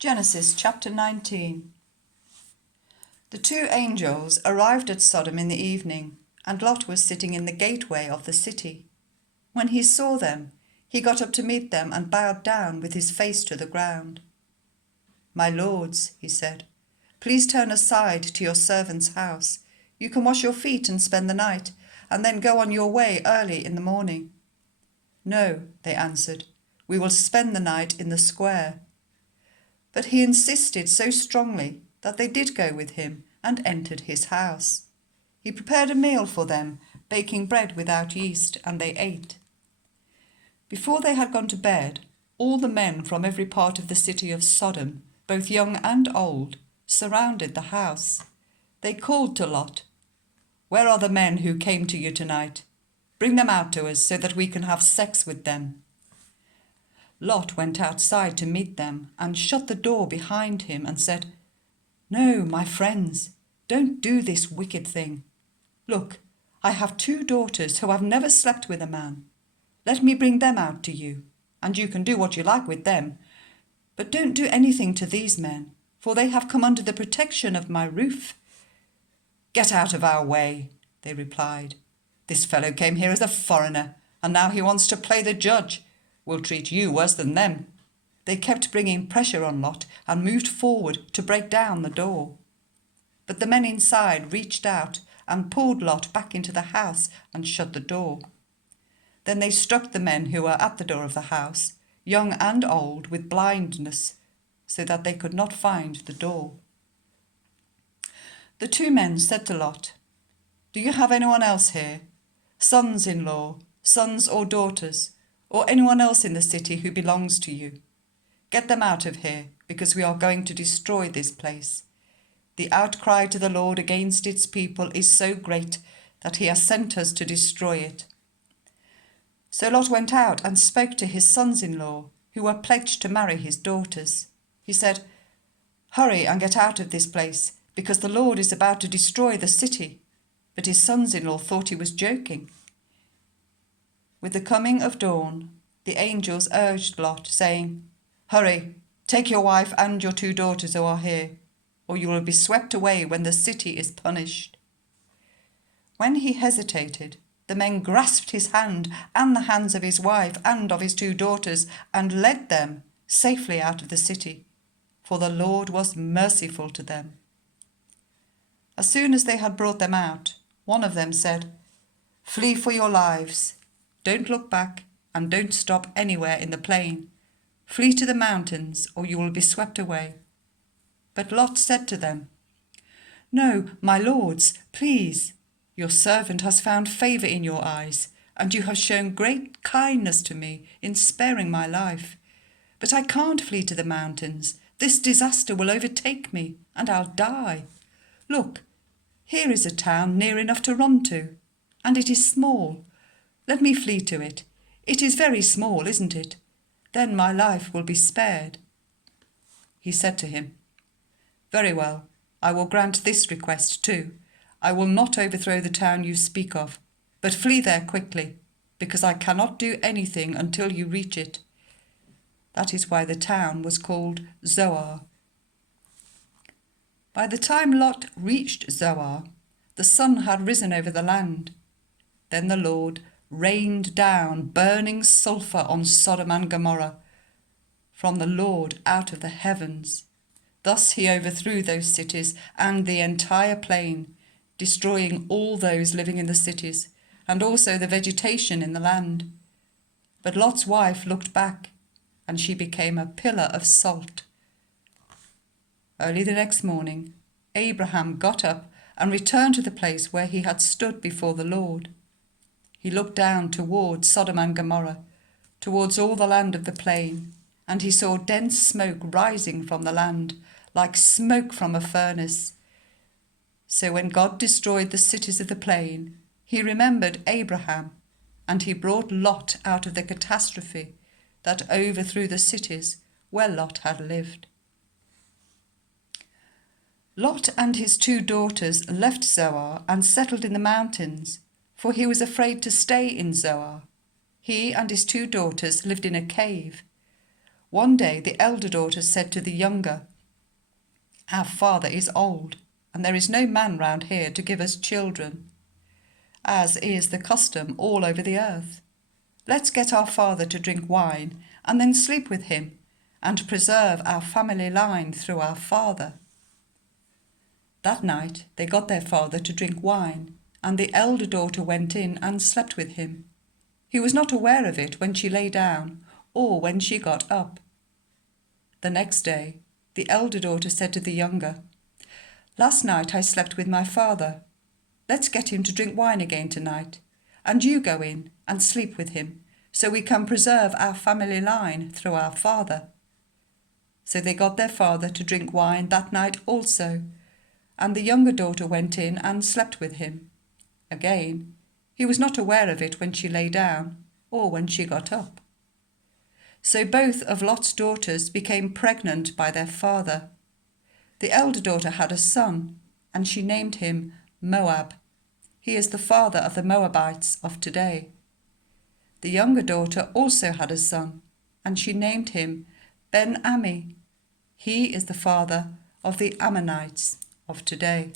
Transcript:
Genesis chapter 19. The two angels arrived at Sodom in the evening, and Lot was sitting in the gateway of the city. When he saw them, he got up to meet them and bowed down with his face to the ground. "My lords," he said, "please turn aside to your servant's house. You can wash your feet and spend the night, and then go on your way early in the morning." "No," they answered, "we will spend the night in the square." But he insisted so strongly that they did go with him and entered his house. He prepared a meal for them, baking bread without yeast, and they ate. Before they had gone to bed, all the men from every part of the city of Sodom, both young and old, surrounded the house. They called to Lot, "Where are the men who came to you tonight? Bring them out to us so that we can have sex with them." Lot went outside to meet them and shut the door behind him and said, "No, my friends, don't do this wicked thing. Look, I have 2 daughters who have never slept with a man. Let me bring them out to you, and you can do what you like with them. But don't do anything to these men, for they have come under the protection of my roof." "Get out of our way," they replied. "This fellow came here as a foreigner, and now he wants to play the judge. We'll treat you worse than them." They kept bringing pressure on Lot and moved forward to break down the door. But the men inside reached out and pulled Lot back into the house and shut the door. Then they struck the men who were at the door of the house, young and old, with blindness, so that they could not find the door. The 2 men said to Lot, "Do you have anyone else here, sons-in-law, sons or daughters, or anyone else in the city who belongs to you? Get them out of here, because we are going to destroy this place. The outcry to the Lord against its people is so great that he has sent us to destroy it." So Lot went out and spoke to his sons-in-law, who were pledged to marry his daughters. He said, "Hurry and get out of this place, because the Lord is about to destroy the city." But his sons-in-law thought he was joking. With the coming of dawn, the angels urged Lot, saying, "Hurry, take your wife and your 2 daughters who are here, or you will be swept away when the city is punished." When he hesitated, the men grasped his hand and the hands of his wife and of his 2 daughters and led them safely out of the city, for the Lord was merciful to them. As soon as they had brought them out, one of them said, "Flee for your lives. Don't look back and don't stop anywhere in the plain. Flee to the mountains, or you will be swept away." But Lot said to them, "No, my lords, please. Your servant has found favour in your eyes, and you have shown great kindness to me in sparing my life. But I can't flee to the mountains. This disaster will overtake me, and I'll die. Look, here is a town near enough to run to, and it is small. Let me flee to it. It is very small, isn't it? Then my life will be spared." He said to him, "Very well, I will grant this request too. I will not overthrow the town you speak of, but flee there quickly, because I cannot do anything until you reach it." That is why the town was called Zoar. By the time Lot reached Zoar, the sun had risen over the land. Then the Lord rained down burning sulphur on Sodom and Gomorrah from the Lord out of the heavens. Thus he overthrew those cities and the entire plain, destroying all those living in the cities and also the vegetation in the land. But Lot's wife looked back, and she became a pillar of salt. Early the next morning, Abraham got up and returned to the place where he had stood before the Lord. He looked down towards Sodom and Gomorrah, towards all the land of the plain, and he saw dense smoke rising from the land, like smoke from a furnace. So when God destroyed the cities of the plain, he remembered Abraham, and he brought Lot out of the catastrophe that overthrew the cities where Lot had lived. Lot and his 2 daughters left Zoar and settled in the mountains, for he was afraid to stay in Zoar. He and his 2 daughters lived in a cave. One day the elder daughter said to the younger, "Our father is old, and there is no man round here to give us children, as is the custom all over the earth. Let's get our father to drink wine, and then sleep with him, and preserve our family line through our father." That night they got their father to drink wine, and the elder daughter went in and slept with him. He was not aware of it when she lay down or when she got up. The next day the elder daughter said to the younger, "Last night I slept with my father. Let's get him to drink wine again tonight, and you go in and sleep with him, so we can preserve our family line through our father." So they got their father to drink wine that night also, and the younger daughter went in and slept with him. Again, he was not aware of it when she lay down or when she got up. So both of Lot's daughters became pregnant by their father. The elder daughter had a son, and she named him Moab. He is the father of the Moabites of today. The younger daughter also had a son, and she named him Ben-Ami. He is the father of the Ammonites of today.